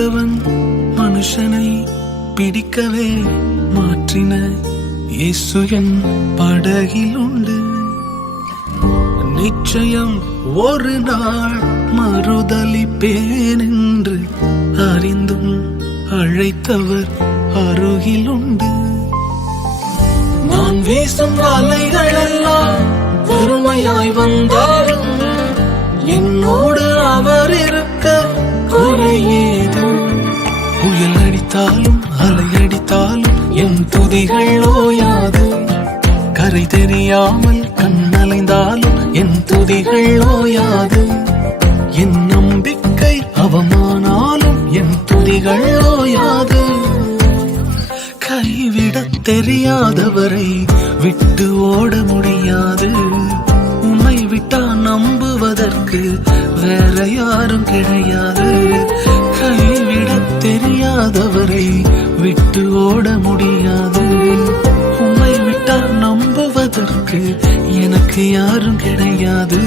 படைத்தவன் மனுஷனை பிடிக்கவே மாற்றின இயேசு என் படகில் உண்டு. நிச்சயம் ஒரு நாள் மறுதலிப்பேன் என்று அறிந்தும் அழைத்தவர் அருகில் உண்டு. நான் வீசும் அலைகள் எல்லாம் பொறுமையாய் வந்தாலும் என்னோடு அவர் இருக்க குறையேது. புயல் அடித்தாலும் அலை அடித்தாலும் என் துதிகள் ஓயாது. கரை தெரியாமல் கண்ணலைந்தாலும் என் துதிகள் ஓயாது. என் நம்பிக்கை அவமானாலும் என் துதிகள் ஓயாது. கைவிடத் தெரியாதவரை விட்டு ஓட முடியாது. உன்னை விட்டா நம்புவதற்கு வேற யாரும் கிடையாது. கைவிடத் தெரியாதவரை விட்டு ஓட முடியாது. உன்னை விட்டா நம்புவதற்கு எனக்கு யாரும் கிடையாது.